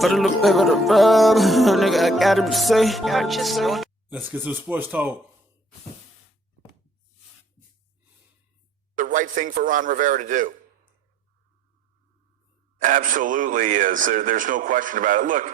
Put a little bit of the rub, nigga, I gotta be safe. Let's get to sports talk. The right thing for Ron Rivera to do. Absolutely is. There's no question about it. Look,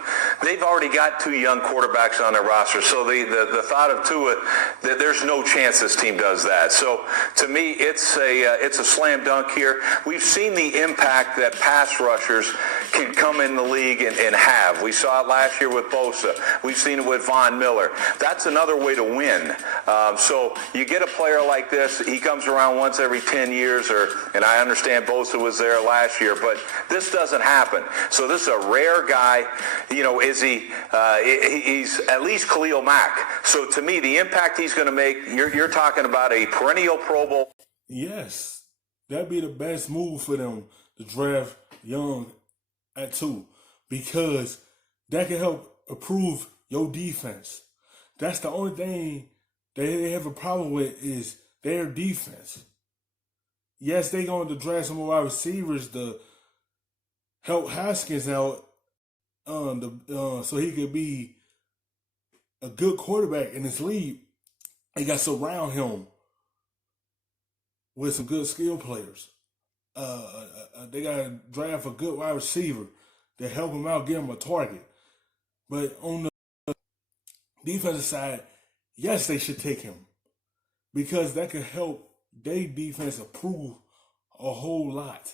they've already got two young quarterbacks on their roster, so the thought of Tua, there's no chance this team does that. So to me, it's a slam dunk here. We've seen the impact that pass rushers can come in the league and have. We saw it last year with Bosa. We've seen it with Von Miller. That's another way to win. So you get a player like this, he comes around once every 10 years, and I understand Bosa was there last year, but this doesn't happen. So this is a rare guy. You know, he's at least Khalil Mack. So to me, the impact he's going to make, you're talking about a perennial Pro Bowl. Yes, that'd be the best move for them to draft young at 2, because that can help improve your defense. That's the only thing they have a problem with is their defense. Yes, they're going to draft some of our receivers to help Haskins out so he could be a good quarterback in this league. They got to surround him with some good skill players. They got to draft a good wide receiver to help him out, give him a target. But on the defensive side, yes, they should take him, because that could help their defense improve a whole lot.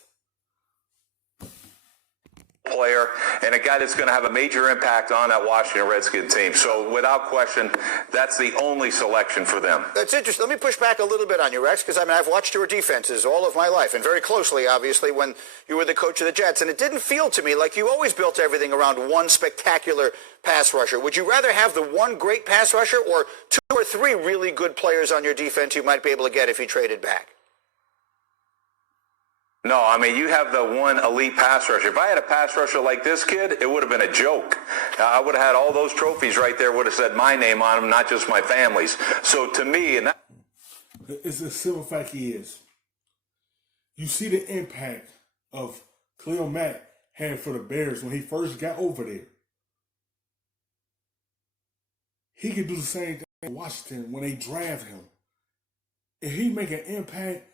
Player and a guy that's going to have a major impact on that Washington Redskins team. So without question, that's the only selection for them. That's interesting. Let me push back a little bit on you, Rex, because I've watched your defenses all of my life, and very closely, obviously, when you were the coach of the Jets. And it didn't feel to me like you always built everything around one spectacular pass rusher. Would you rather have the one great pass rusher or 2 or 3 really good players on your defense you might be able to get if you traded back? No, I mean, you have the one elite pass rusher. If I had a pass rusher like this kid, it would have been a joke. I would have had all those trophies right there, would have said my name on them, not just my family's. So to me, and that... It's a simple fact is, you see the impact of Khalil Mack had for the Bears when he first got over there. He could do the same thing in Washington when they draft him. If he make an impact,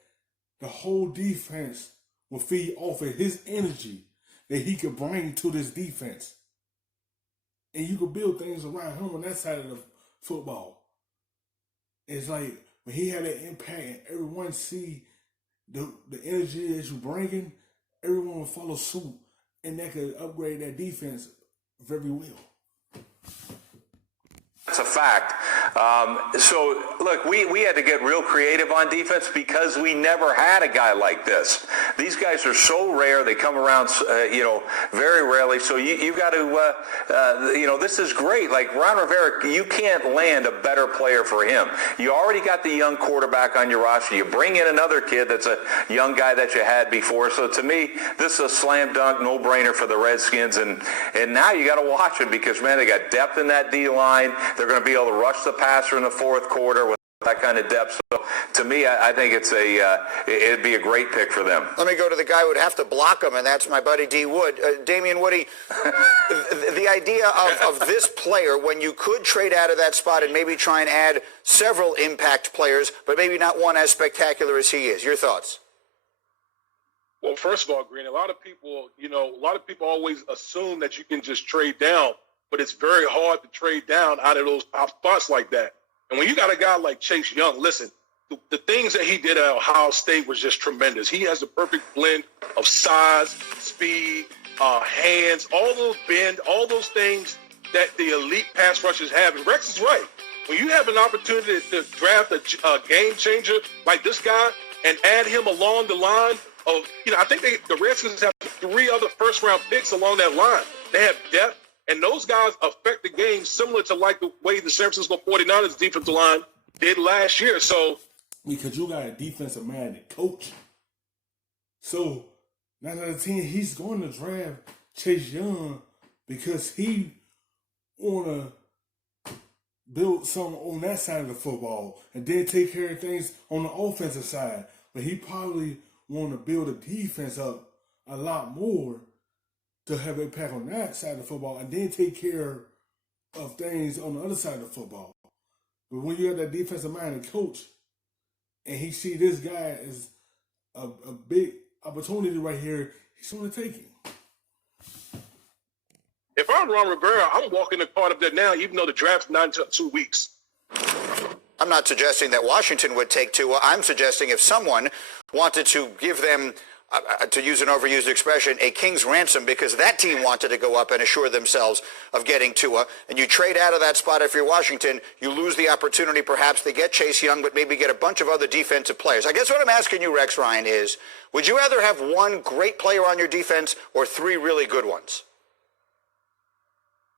the whole defense will feed off of his energy that he could bring to this defense. And you could build things around him on that side of the football. It's like when he had that impact and everyone see the energy that you're bringing, everyone will follow suit, and that could upgrade that defense very well. That's a fact. So, look, we had to get real creative on defense because we never had a guy like this. These guys are so rare. They come around, very rarely. So you got to, this is great. Like Ron Rivera, you can't land a better player for him. You already got the young quarterback on your roster. You bring in another kid that's a young guy that you had before. So to me, this is a slam dunk, no-brainer for the Redskins. And now you got to watch them because, man, they got depth in that D-line. They're going to be able to rush the passer in the fourth quarter with that kind of depth. So to me, I think it'd be a great pick for them. Let me go to the guy who would have to block him, and that's my buddy D. Wood. Damian Woody, the idea of this player, when you could trade out of that spot and maybe try and add several impact players, but maybe not one as spectacular as he is. Your thoughts? Well, first of all, Green, a lot of people always assume that you can just trade down, but it's very hard to trade down out of those top spots like that. And when you got a guy like Chase Young, listen, the things that he did at Ohio State was just tremendous. He has the perfect blend of size, speed, hands, all those bend, all those things that the elite pass rushers have. And Rex is right. When you have an opportunity to draft a game changer like this guy and add him along the line of, I think the Redskins have 3 other first-round picks along that line. They have depth. And those guys affect the game similar to like the way the San Francisco 49ers defensive line did last year. So, because you got a defensive minded coach. So 9 out of 10, he's going to draft Chase Young because he want to build something on that side of the football and then take care of things on the offensive side. But he probably want to build a defense up a lot more to have an impact on that side of the football and then take care of things on the other side of the football. But when you have that defensive minded coach and he see this guy as a big opportunity right here, he's going to take it. If I'm Ron Rivera, I'm walking the card up there now, even though the draft's not until 2 weeks. I'm not suggesting that Washington would take Tua. I'm suggesting if someone wanted to give them, to use an overused expression, a king's ransom because that team wanted to go up and assure themselves of getting Tua, and you trade out of that spot if you're Washington, you lose the opportunity perhaps to get Chase Young, but maybe get a bunch of other defensive players. I guess what I'm asking you, Rex Ryan, is would you rather have one great player on your defense or three really good ones?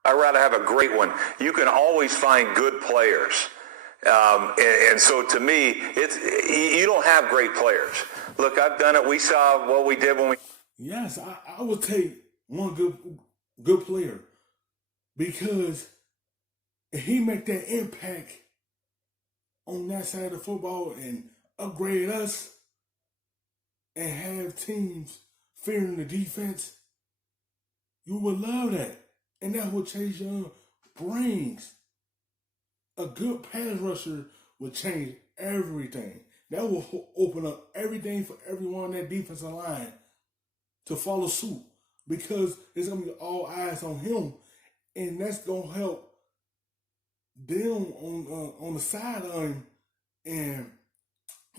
I'd rather have a great one. You can always find good players. And so to me, you don't have great players. Look, I've done it. We saw what we did when we... Yes, I would take one good player because if he make that impact on that side of the football and upgrade us and have teams fearing the defense, you would love that. And that's what Chase Young brings. A good pass rusher will change everything. That will open up everything for everyone on that defensive line to follow suit because it's going to be all eyes on him. And that's going to help them on the sideline. And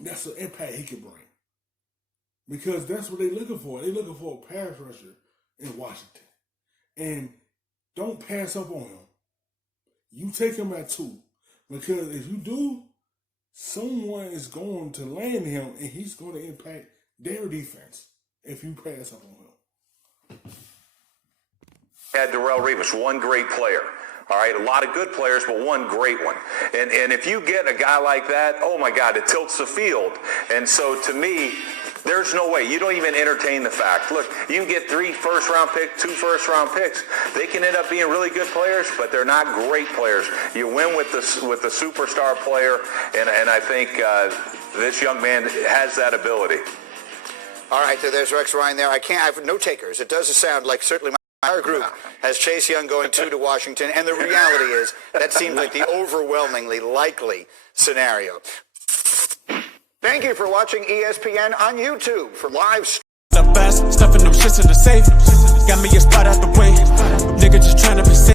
that's the impact he can bring. Because that's what they're looking for. They're looking for a pass rusher in Washington. And don't pass up on him. You take him at 2. Because if you do, someone is going to land him and he's going to impact their defense if you pass up on him. Had Darrelle Revis, one great player. All right, a lot of good players, but one great one. And if you get a guy like that, oh my God, it tilts the field. And so to me, there's no way. You don't even entertain the fact. Look, you can get 3 first-round picks, 2 first-round picks. They can end up being really good players, but they're not great players. You win with the superstar player, and I think this young man has that ability. All right, there's Rex Ryan there. I have no takers. It does sound like certainly our group has Chase Young going to Washington, and the reality is that seems like the overwhelmingly likely scenario. Thank you for watching ESPN on YouTube for live. The best, stuffing them shits in the safe. Got me a spot out the way. Nigga just trying to be safe.